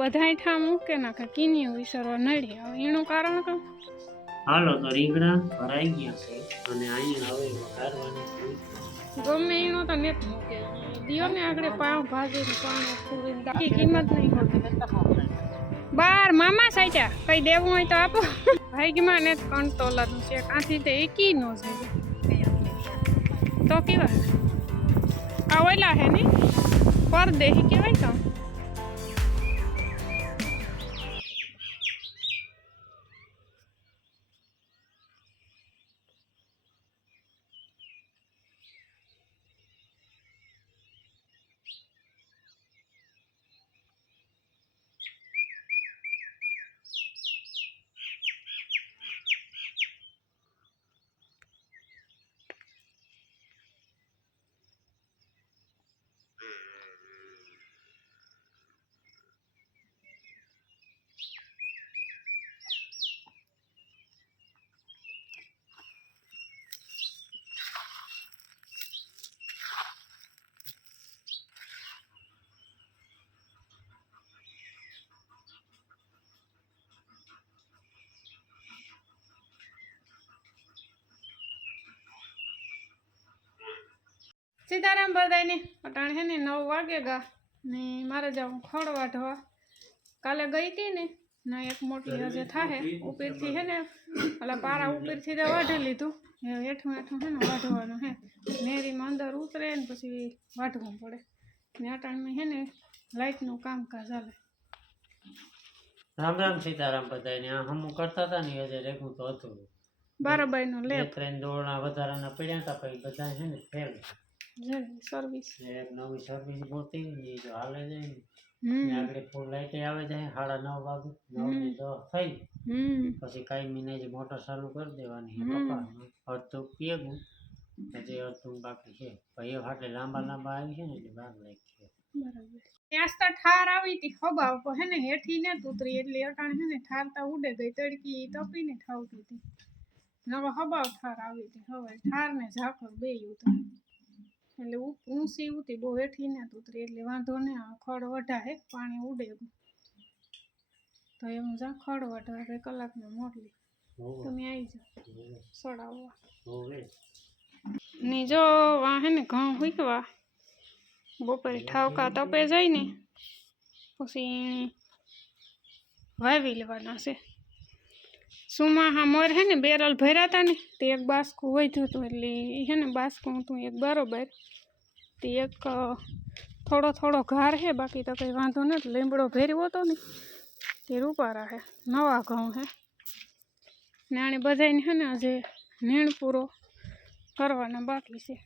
બધાય ઠા મૂકે નાખે કીનિયું વિસરવા નડી હવે એનું કારણ કહું. હાલો તો રીંગણા ભરાઈ ગયા છે અને અહીંયા હવે વઘારવાની છે. ગમે એનો તો નેત મૂકે દિયો ને આગળ પાવ ભાજી ને પાણી પૂરી દાખી કિંમત નહીં હોતી. બાર મામા સાચા કઈ દેવું હોય તો આપો. ભાઈગીમાં ને કંટ્રોલરનું છે કાંથી તે એકી નો છે તો કેવા આ ઓલા હે ને પરદેહી કહેવાય તો. સીતારામ બધાને અટાણે હે ને 9 વાગે ગા ને મારે જાઉં ખડ વાઢવા. કાલે ગઈ હતી ને ના એક મોટી હજે થાહે ઉપરથી હે ને ઓલા પારા ઉપરથી તો વાઢી લીધું. હેઠું હેઠું હે ને વાઢવાનું હે નેરીમાં અંદર ઉતરે ને પછી વાઢવું પડે ને અટાણમાં હે ને લાઇટનું કામકાજ હાલે. રામ રામ સીતારામ બધાને. આ હમું કરતા હતા ને હજે રેખું તો હતું બારાબાઈનું લેપ ટ્રેન દોડના વધારાના પડ્યા હતા પછી બધા છે ને ફેર સર્વિસ એક નવી સર્વિસ ગોતી એ જો હાલે જાય ને આગળ ફૂલ લાઈટ આવે જાય 9:30 વાગે 9 ની 10 થઈ પછી કાંઈ મહિને જ મોટર ચાલુ કરી દેવાની પપ્પા અડધું પીએગું પછી અડધું બાકી છે ભાઈ હાટલે લાંબા લાંબા આવી છે ને એટલે વાર લાગી છે. બરાબર ત્યાં તો ઠાર આવી હતી ખબા ઉપર હે ને હેઠી ને ઉતરી એટલે અટાણ હે ને ઠાર તો ઉડે ગઈ તડકી તપીને ઠાવતી હતી. નવા હબાવ ઠાર આવી હતી હવે ઠાર ને ઝાકળ બે ઉતરી એટલે ઊંચી ઉતી બહુ હેઠી ને ઉતરી એટલે વાંધો ને ખડ વઢાએ પાણી ઉડે તો એમ જા ખડ વઢા 2 કલાકમાં મોકલી તમે આવી જાઓ સડાવવા ને જો વા હે ને ઘઉં હુકવા બપોરે ઠાવકા તપે જાય ને પછી વાવી લેવાના છે. સુમાહા મોર હે ને બેરલ ભર્યા હતા ને તે એક બાસકું વધ્યું હતું એટલે હે ને બાસકું હતું એક બરોબર તે એક થોડો થોડો ઘાર હે બાકી તો કંઈ વાંધો નથી. લીમડો ભેર્યો હતો ને તે રૂપારા હે નવા ઘઉં હે ને આને બધાને હે ને હજે નીણ પૂરો કરવાના બાકી છે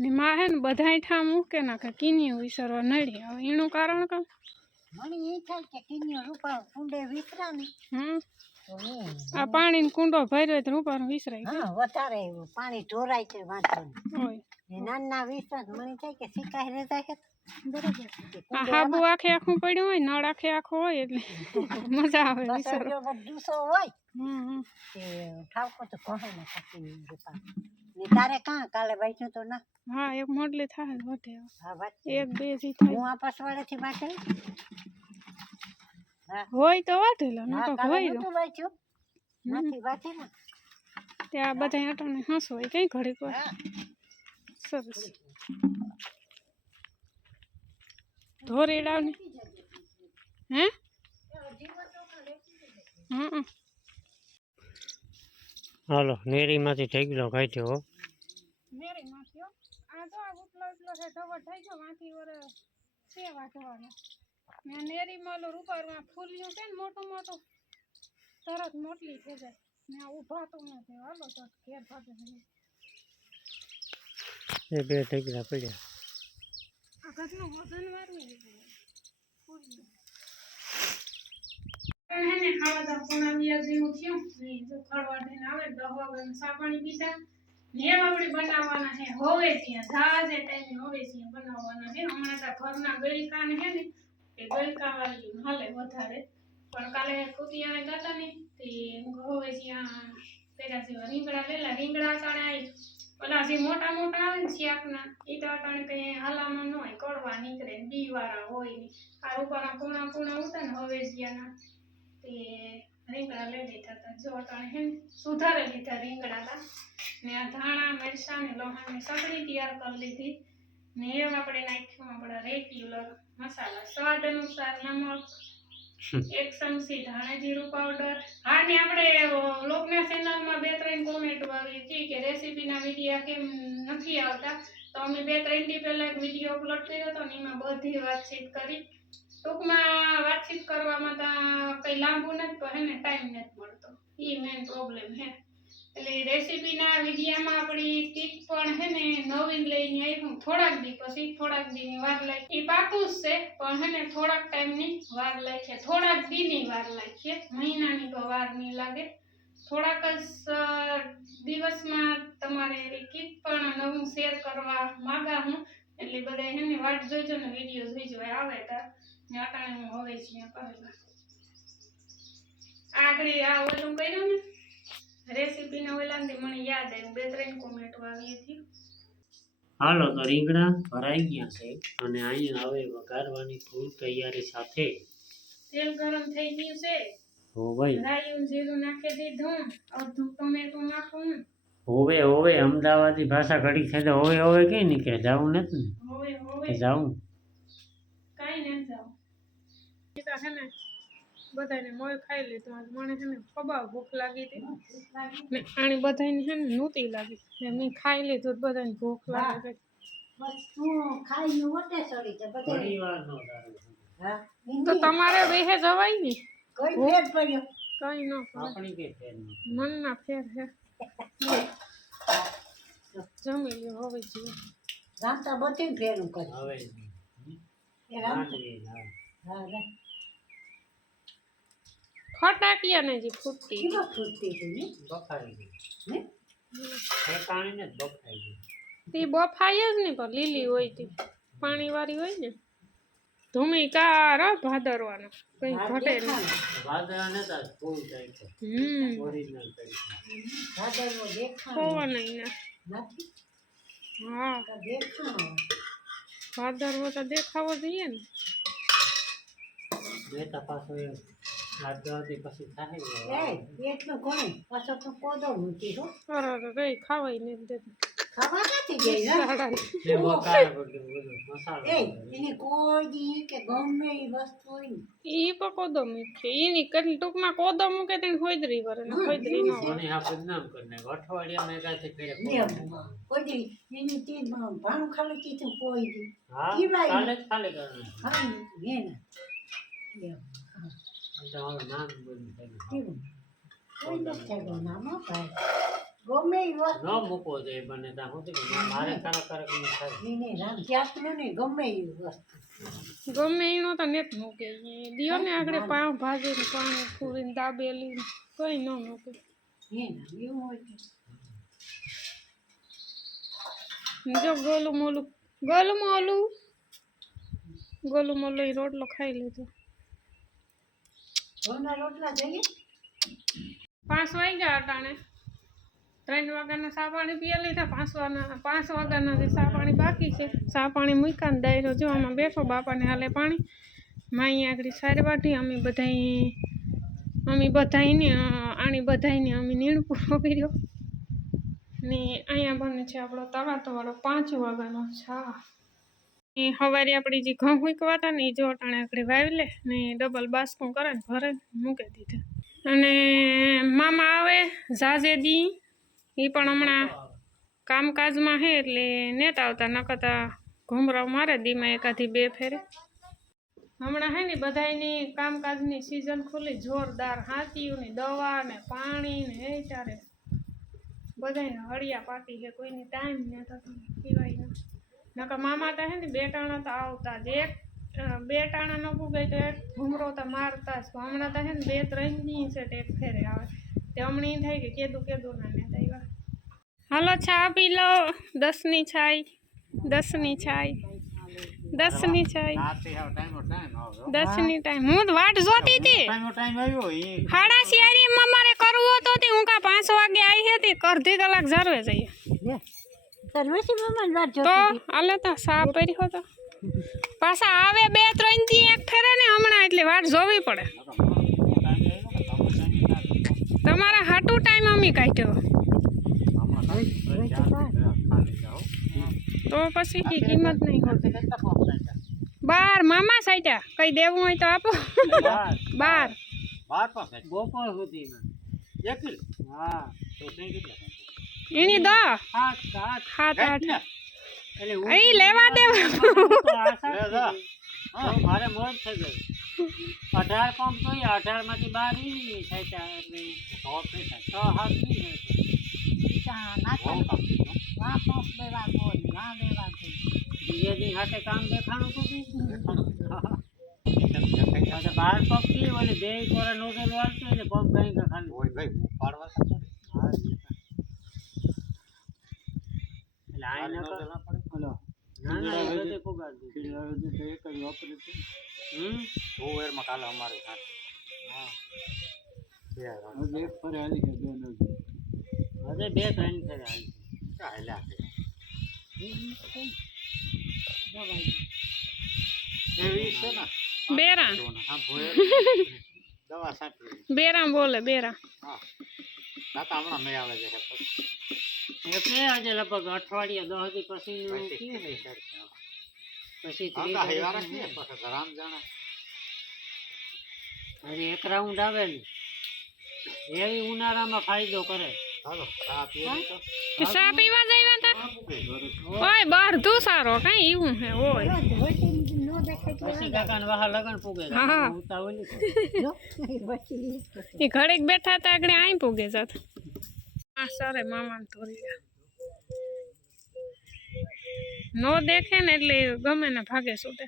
ને માં હે ને બધાય ઠા મૂકે નાખે કીનિયું વિસરવા નડી હવે એનું કારણ કહું. મને એ થાય કે કીનિયો રૂપા કુંડે વિસરા ને આ પાણીનો કુંડો ભર્યો તો રૂપારું વિસરાય. હા વધારે પાણી ઢોરાય છે વાંચો હોય ને નાના વિસરા મને થાય કે સિકાઈ રે જાય. બરાબર આ હાબુ આખે આખું પડ્યું હોય નળ આખે આખો હોય એટલે મજા આવે વિસરવા. દૂસો હોય તે ઠાવકો તો કહે ને પછી રૂપા ને તારે કાં કાલે વાંચ્યું તો ના. હા એક મોડલી થાય વધે હા વાત એક બે જી થાય હું આ પસવાડેથી વાંચે હોય તો વાઢેલો ન તો હોય તો વાંચ્યું નથી વાંચે ને ત્યાં બધા અટાણે હસ હોય કઈ ઘડીક વાર સરસ ધોરેડાવ ને હે હાલો નેરીમાંથી ઢેગલો કાઢ્યો મેરી નાખ્યો આ તો આ ઉટલો ઉટલો છે ઢવર થઈ ગયો વાંથી વર છે વાઢવાનો ને નેરીમાં ઓલું રૂપારમાં ફૂલ્યું છે ને મોટું મોટું તરત મોટલી થઈ જાય ને આ ઊભા તો નથી હાલો તો ઘેર ભાગે એ 2 ઢેગલા પડ્યા. આ ઘરનું વજન વાળું ફૂલ્યું ને ખાવા તો પોણાવિયા જેવું થયું ને જો ખડવા થઈને આવે 10 વાગ્યાનું સા પાણી પીતા ને આપણે બનાવવાના છે હોવે ત્યાં જાજે ટાઈમે હોવે ત્યાં બનાવવાના છે. હમણાં તો ઘરના ગળકાને હે ને એ ગળકા વાળી હાલે વધારે પણ કાલે કુતિયાને ગાતા ને તે હોવે ત્યાં પેલા જેવા રીંગણા લેલા રીંગણા ચાણે આવી ઓલા જે મોટા મોટા આવે ને શાકના એ તો અટાણે કઈ હાલામાં ન હોય, કડવા નીકળે ને બી વાળા હોય ને. આ રૂપાના પૂણા પૂણા ઉતા ને હવેજિયાના તે રીંગણા લઈ લીધા હતા. જો અટાણે હે ને સુધારે લીધા રીંગણા હતા ને આ ધાણા મરચાં ને લોહાની સગડી તૈયાર કરી લીધી ને એ આપણે નાખ્યું આપણા રેગ્યુલર મસાલા, સ્વાદ અનુસાર નમક, 1 ચમચી ધાણા જીરું પાવડર. હા ને આપણે લોકના ચેનલમાં 2-3 કોમેન્ટ આવી હતી કે રેસીપીના વિડીયો કેમ નથી આવતા, તો અમે 2-3 દી પહેલા એક વિડીયો અપલોડ કર્યો હતો ને એમાં બધી વાતચીત કરી. ટૂંકમાં વાતચીત કરવામાં તો કંઈ લાંબુ નથી પણ એને ટાઈમ નથી મળતો, એ મેઇન પ્રોબ્લેમ હે. એટલે રેસીપીના વિડીયામાં આપણી ટીપ પણ હે ને નવીન લઈને આવ્યું થોડાક દી, પછી થોડાક દીની વાર લાગી. એ પાકું જ છે પણ હે ને થોડાક ટાઈમની વાર લાગશે, થોડાક દીની વાર લાગશે, મહિનાની તો વાર નહીં લાગે. થોડાક જ દિવસમાં તમારે કીટ પણ નવું શેર કરવા માંગા હું, એટલે બધા હે ને વાટ જોઈજો ને વિડીયો જોઈજો આવે તાર ને અટાણે હું હવે જ કરેલા આગળ આ ઓલું કર્યું ને રેસીપીના ઓલાથી મને યાદ આવ્યું, 2-3 કોમેન્ટ આવી હતી. હાલો તો રીંગણા ભરાઈ ગયા છે અને અહીંયા હવે વઘારવાની ફૂલ તૈયારી સાથે તેલ ગરમ થઈ ગયું છે, ભાઈ રાયું જીરું નાખી દીધું, અડધું ટમેટું નાખું. હોવે અમદાવાદી ભાષા ઘડી છે તો હોવે કઈ નહીં કે જાવું નથી ને, હવે જાવું કાંઈ નથી જાવ. એ તો છે ને બધાને મોય ખાઈ લીધું. આજ મને છે ને ખબર ભૂખ લાગી હતી ને આની બધાને છે ને નહોતી લાગી, મેં ખાઈ લીધું તો બધાને ભૂખ લાગે. બસ તું ખાઈને વટે ચડી છે બધે. પરિવારનો દારૂ છે. હા તો તમારે બેહે જવાય ને, કોઈ ફેર પડ્યો કઈ ન પડે, આપણી કઈ ફેર નથી. મનના ફેર હે. જમી લ્યો હવે જીવો. રામતા બધું ફેરું કરે હવે એ રામ માંડવી ના હા રા ફટાકિયા ને જે ફૂટતી કેવા ફૂટતી હતી ને બફાઈ ગઈ ને ઠેકાણીને જ બફાઈ ગઈ. તે બફાય જ ને પણ લીલી હોય તે પાણી વાળી હોય ને. ધૂમી કાર ભાદરવાનો કઈ ઘટે નહીં. વાદળાને તો ફૂલ જાય છે ઓરિજિનલ તરીકે. ભાદરવો દેખાણો ખોવા નહીં ને. નથી હા તો દેખાણો ભાદરવો તો દેખાવો જોઈએ ને. બે તપાસો એ આજથી પછી થાય એ એટલું ઘણું પાછો તો કોદો મૂકી હો અરે કઈ ખાવાય નહીં દેતું. ખાવા નથી ગઈ ને એ વઘાર બધું મસાલો એ એની કોઈ દી કે ગમે એ વસ્તુ હોય ને ઈ પણ કોદો મૂકે એની કેટલી ટૂંકમાં કોદો મૂકે તેને હોયદરી ભરે ને હોયદરી ન હોય. મને આ બદનામ કરી નાખ. અઠવાડિયામાં એકાથી ફેરે કોઈ દી એની તે ભાણું ખાલી કીધું કોઈ દી હા ઈ ભાઈ. કાલે જ ખાલી કરવાનું. હા ને તો હવે નામ બધું થઈ ગયું. કેવું કોઈ નથી થયો નામાં ભાઈ ગમે એ વસ્તુ ન મૂકવો જોઈએ બને ત્યાં સુધી કે મારે કારક નહીં થાય. એને રામ ત્યાંનું નહીં ગમે એ વસ્તુ ગમે એનો તો નેત મૂકે દિયો ને આગળ પાવ ભાજી ને પાણી પૂરીને દાબેલી ને કઈ ન મૂકે. એને એવું હોય તો જો ગોલું મોલું ઈ રોટલો ખાઈ લીધો. ઘઉંના રોટલા જોઈએ 5 વાગ્યા અટાણે 3 વાગ્યાના ચા પાણી પીએ લીધા. 5 વાગ્યાના જે ચા પાણી બાકી છે ચા પાણી મૂક્યા ને દાયરો જો આમાં બેઠો બાપાને હાલે પાણી. માઈ આગળ સારી વાટી અમે બધાને અમે નીણ પૂરો કર્યો ને અહીંયા બને છે આપણો તવાતોવાળો 5 વાગ્યાનો ચા. એ સવારે આપણી જે ઘઉં મૂકવા હતા ને એ જો અટાણે આગળ વાવી લે ને ડબલ બાસકું કરે ને ભરે મૂકી દીધા. અને મામા આવે ઝાઝેદી એ પણ હમણાં કામકાજમાં છે એટલે નેતા આવતા નકરતા ઘુમરાવ મારે દીમાં 1-2 ફેરે. હમણાં હે ને બધાયની કામકાજની સિઝન ખુલ્લી જોરદાર. હાથીઓની દવા ને પાણી ને એ ચારે બધાને હળિયા પાકી છે, કોઈની ટાઈમ ને થતો પીવાય નકર મામા તો હે ને 2 ટાણા તો આવતા જ. 2 ટાણા ન પૂગાય તો એક ઘુમરો તો મારતા જ. હમણાં તો હે ને 2-3 દી છે તે એક ફેરે આવે તે હમણાં એમ થાય કે કેદું ના નેતા આવ્યા. હાલો ચા પી લો. 10ની છાય 10ની છાય 10ની છાય 10ની ટાઈમ. હું તો વાટ જોતી હતી. હાડા શિયાળીમાં મારે કરવું હતું તે હું કા 5 વાગે આવી હતી. અડધી કલાક જરૂર જઈએ તો ઋષિ મામા વાત તો જોતી હતી. આલે તો સા પર્યો તો પાછા આવે 2-3 દી એક ફેરે ને હમણાં એટલે વાટ જોવી પડે તમારા હાટું ટાઈમ અમી કાઢ્યો તો પછી કી કિંમત નહીં હોતી 12 મામા સાઈટા કઈ દેવું હોય તો આપો 12 બપોર સુધીમાં હા તો એની દો 7-8 અહીં લેવા દેવા મારે મોજ થઈ ગઈ 18 પંપ જોઈએ 18 માંથી 12 ઈ થાય એટલે 6-7 નહીં બીજે દી હાથે કામ દેખાણું તું 12 પંપ થી ઓલી 2 કોરા નોઝલ વાળતો એટલે પંપ કઈ ખાલી હોય ભાઈ પાડવા એટલે આ ન હલો ના બધે પુગાડ દે ખીડવાળું તો એક જ વાપરે છે ઓવર માં કાલે અમારે હા બે એક ફરે હાલી કે બે નો હવે 2-3 ફરે હાલી ચાલ્યા એવી છે ને બેરા હા ભોય દવા સાટી બેરા બોલે બેરા હા દાતા હમણાં મેં આવે છે એટલે આજે લગભગ અઠવાડિયા 10 દી પછી પછી રામ જાણે હજી એક રાઉન્ડ આવે ને એવી ઉનાળામાં ફાયદો કરે હાલો ચા પીએ તો કે ચા પીવા જઈવા તા ઓય બહાર તું સારો કઈ એવું હે ઓય પછી કાકાને વાહ લગન પૂગે હા ઉતાવળી એ ઘડીક બેઠા તા આગળ આઈ પૂગે જાત આ સારે મામાને ધોરી નો દેખે ને એટલે ગમે ને ભાગે છૂટે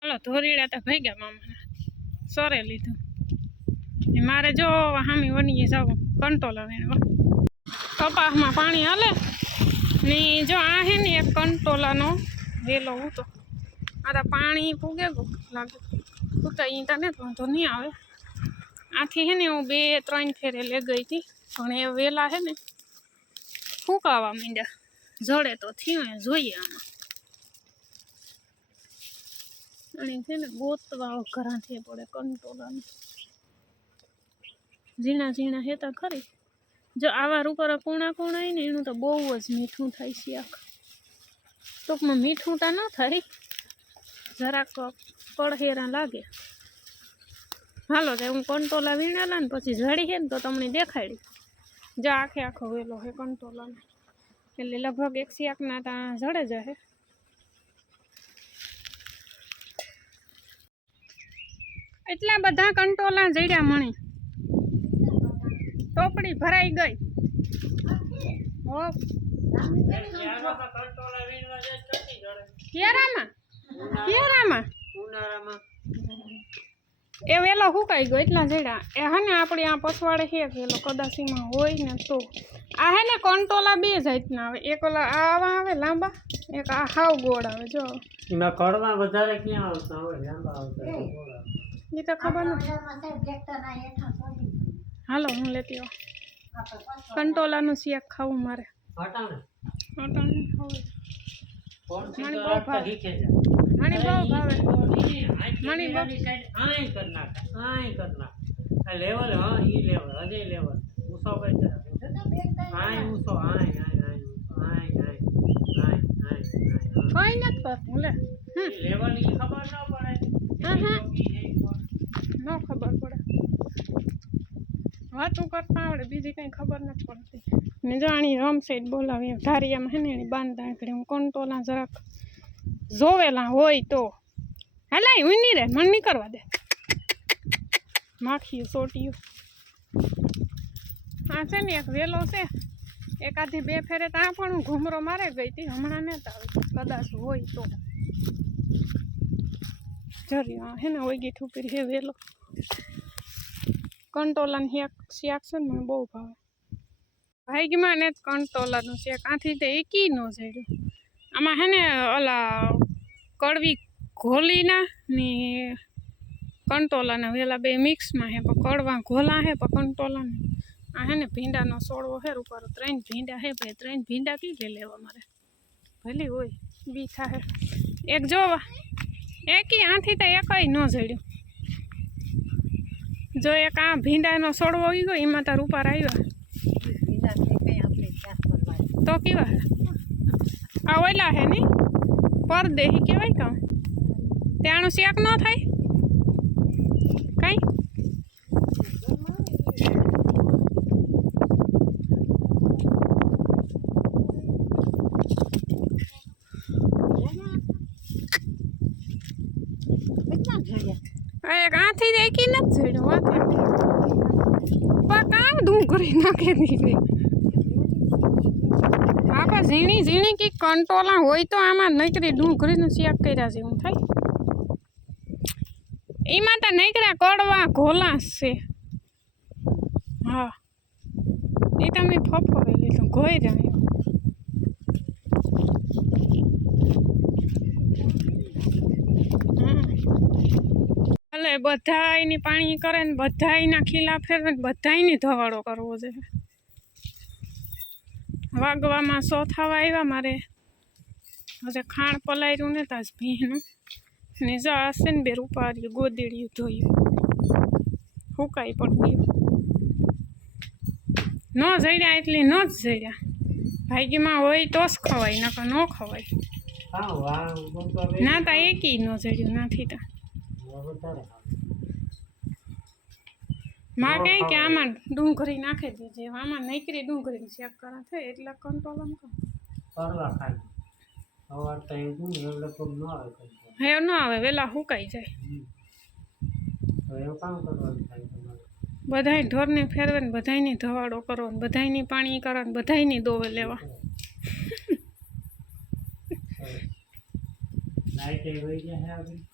હાલો ધોરીડા તો ભાગ્યા મામાને સરે લીધું મારે જો હામી વણીએ જાવ કંટોલા વીણવા કપાસમાં પાણી હાલે ને જો આ હે ને એક કંટોલાનો વેલો ઉતો આ પાણી પૂગે ગો લાગે ઉતા ઈ તને વાંધો નહીં આવે આથી હે ને હું 2-3 ફેરે લે ગઈ હતી પણ એ વેલા હે ને ફૂંકાવા માંડ્યા જડે તો થયું જોઈએ આમાં અને છે ને ગોતવા ઘરાથી પડે કંટોલાને ઝીણા ઝીણા હેતા ખરી જો આવા રૂપર કૂણા કૂણા ને એનું તો બહુ જ મીઠું થાય છે આખા ટૂંકમાં મીઠું તો ન થાય જરાક કળહેરા લાગે હાલો તો હું કંટોલા વીણેલા ને પછી જડી છે ને તો તમને દેખાડી જો આખે આખો વેલો હે કંટોલાને એટલે લગભગ 101 ના ત્યાં જડે જશે એટલા બધા કંટોલા જડ્યા મણી ટોપડી ભરાઈ ગઈ હો કેરામાં એ વેલો હુકાઈ ગયો એટલા જડ્યા એ હે ને આપણે આ પછવાડે છે વેલો કદાચીમાં હોય ને તો આ હે ને કંટોલા 2 જાતના આવે એક ઓલા આવા આવે લાંબા એક આ હાવ ગોળ આવે જો એમાં કડવા વધારે ક્યાં આવતા હોય લાંબા આવતા એ તો ખબર નથી હાલો હું લેતી આવું કંટોલાનું શેક ખાવું મારે હટાને અટાણે ખાવું કોણ મને તો બહુ રાખતા ભાવે. શીખે જાય મને બહુ ભાવે મને આય કર નાખ આ લેવલ હા ઈ લેવલ અજય લેવલ ઉસો કઈ તરફ આય ઉસો આય કઈ નથી કરતું લે લેવલ ઈ ખબર ન પડે ન ખબર પડે વાતું કરતા આવડે બીજી કઈ ખબર નથી પડતી ને જાણી રમસેટ બોલાવી ધારિયામાં હે ને એની બાંધતા એકડે હું કંટોલા જરાક જોવેલા હોય તો હાલાય ઉની રે મન નહીં કરવા દે માખીયું સોટિયું આ છે ને એક વેલો છે એકાથી 2 ફેરે ત્યાં પણ હું ઘૂમરો મારે ગઈ હતી હમણાં નતા આવી કદાચ હોય તો જરી હે ને ઓગી ઠુકરી હે વેલો કંટોલાનું શાક છે ને મને બહુ ભાવે ભાઈગીમાં ને કંટોલાનું શાક આથી તો એકી ન જડ્યું આમાં હે ને ઓલા કડવી ઘોલીના ને કંટોલાના વેલા 2 મિક્સમાં હે પણ કડવા ઘોલા હે પણ કંટોલાને આ હે ને ભીંડાનો સોળવો હે ઉપર 3 ભીંડા હે ભાઈ 3 ભીંડા કી લઈ લેવા મારે ભલી હોય બી થાહે એક જો એકી આથી તો એકય ન જડ્યું જો એક આ ભીંડાનો સોળવો આવી ગયો એમાં તાર ઉપર આવ્યા તો કેવા હે આ ઓલા હે ને પરદેહી કહેવાય કામ ત્યાંનું શેક ન થાય કઈ એક આથી એકી નથી જડ્યું પણ કામ ડુંગળી નાખી દીધી આપણે ઝીણી ઝીણી કે કંટોલા હોય તો આમાં નકરી ડુંગળીનું શેક કર્યા જેવું થાય એમાં તો નકરા કડવા ઘોલાસ છે હા એ તમે ફફોરી લીધું ઘોઈ જાય એટલે બધાયની પાણી કરે ને બધાયના ખીલા ફેરવે ને બધાયની ધવાડો કરવો છે વાગવામાં 100 થવા આવ્યા મારે હજે ખાણ પલાયરું ને તાજ ભીનું ને જા હશે ને બે રૂપાર્યું ગોદડીયું ધોયું હુકાઈ પડ્યું ન જડ્યા એટલે ન જ જડ્યા ભાગ્યમાં હોય તો જ ખવાય નકર ન ખવાય ના તા એકી ન જડ્યું નાથી તા માં કહે કે આમાં ડુંગળી નાખી દેજે આમાં નકરી ડુંગળી ચેક કરા થાય એટલે કંટ્રોલ આમ પરવા ખાઈ અવાર તો એવું ને લગભગ ન આવે હે ન આવે વેલા હુકાઈ જાય તો એવું કામ કરવાનું થાય તમારે બધાય ઢોરને ફેરવે ને બધાયની ધવાડો કરો ને બધાયની પાણી કરો ને બધાયની દોવે લેવા નાઈટ એ વહી ગયા હે